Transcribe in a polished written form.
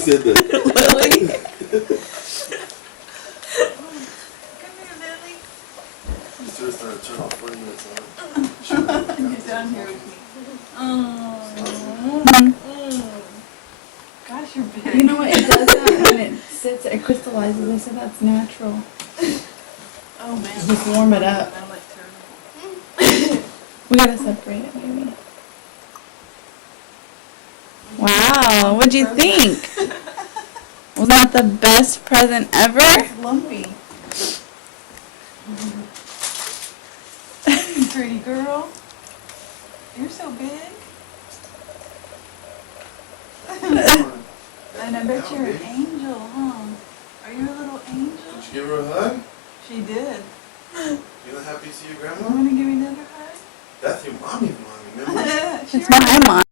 said that? Lily. Come here, Lily. You should have started turning off 40 minutes on. Get down here with me. Gosh, you're big. You know what? It does that when it sits, it crystallizes. They said that's natural. Oh man. Just warm it up. I like turtle. We gotta separate it, maybe. Wow, what'd you think? Was that the best present ever? It's lumpy. Pretty girl. You're so big. And I bet you're an angel, huh? Are you a little angel? Did you give her a hug? She did. You not happy to see your You grandma? want to give me another hug? That's your mommy's mommy, remember? It's my mom.